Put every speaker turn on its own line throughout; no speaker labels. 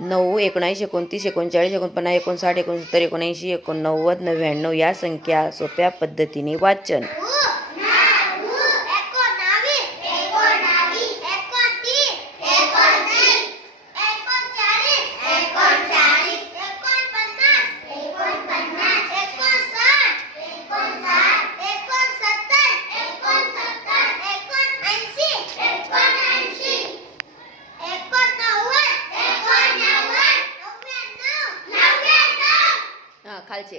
नऊ एकोणऐंशी एकोणतीस एकोणचाळीस एकोणपन्नास एकोणसाठ एकोणसत्तर एकोणऐंशी एकोणनव्वद नव्याण्णव या संख्या सोप्या पद्धतीने वाचन. खालचे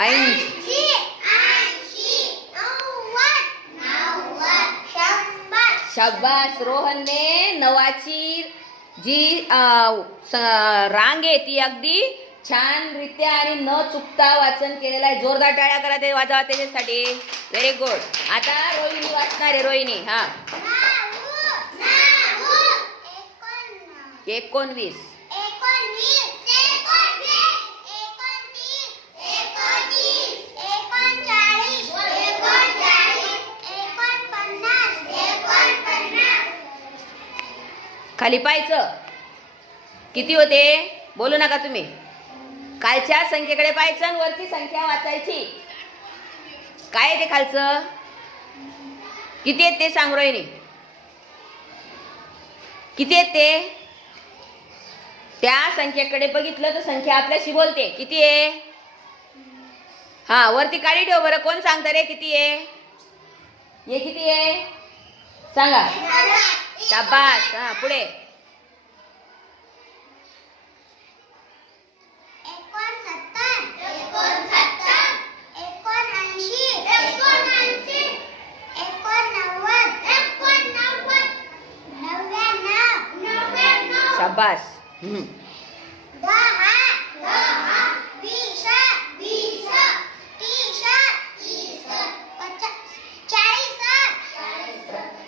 ऐंशी. शाबास. रोहनने नवाची जी रांग आहे ती अगदी छान रित्या आणि न चुकता वाचन केलेलं आहे. जोरदार टाळ्या करा ते वाजवा त्याच्यासाठी. व्हेरी गुड आता रोहिणी वाचणार आहे रोहिणी. हा. एकोणवीस. खाली पाहायचं. किती होते? बोलू नका तुम्ही. खालच्या संख्येकडे पाहायचं आणि वरची संख्या वाचायची. काय येते ते खालचं? किती आहेत ते सांग रोहिणी. किती आहेत ते? त्या संख्येकडे बघितलं तर संख्या आपल्याशी बोलते. किती आहे? हा वरती काळी ठेव बरं. कोण सांगतं रे किती आहे? हे किती आहे? सांगा. शाबास हा पुढे शाबास हम्म.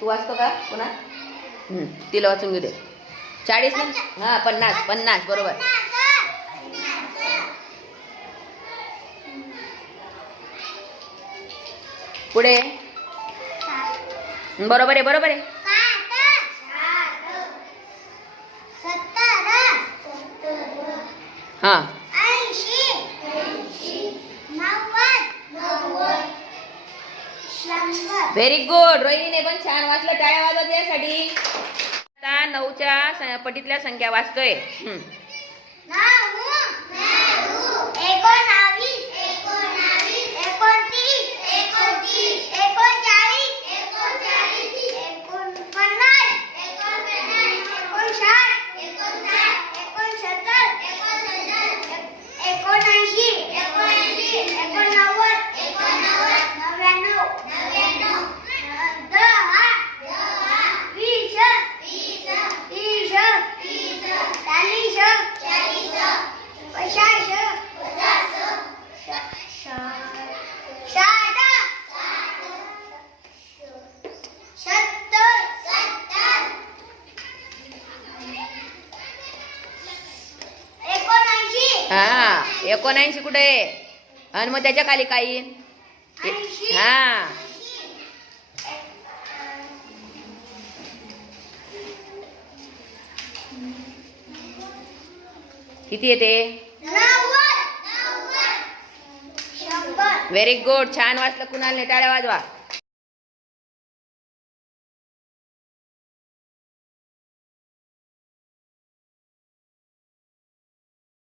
तू वाचतो का पुन्हा हम्म, तिला वाचून घेऊ दे. चाळीस हा पन्नास पन्नास बरोबर. पुढे. बरोबर आहे बरोबर आहे. हा. व्हेरी गुड रोहिणीने पण छान वाचलं. टाळ्या आता नऊच्या पटीतल्या संख्या वाचतोय हम्म.
एकोणावीस एकोणावीस एकोणतीस एकोणतीस एकोणचाळीस एकोणचाळीस एकोणपन्नास एकोणपन्नास एकोणसाठ एकोणसाठ एकोणसत्तर एकोणसत्तर एकोणऐंशी एकोणऐंशी एकोणनव्वद एकोणनव्वद नव्याण्णव नव्याण्णव दहा दहा वीस वीस तीस तीस चाळीस चाळीस पचास पचास साठ सत्तर सत्तर एकोणऐंशी
हा एकोणऐंशी कुठे? आहे आणि मग त्याच्याखाली काही?
ऐंशी.
हा. किती येते? व्हेरी गुड छान वाचलं कुणाला टाळ्या वाजवा.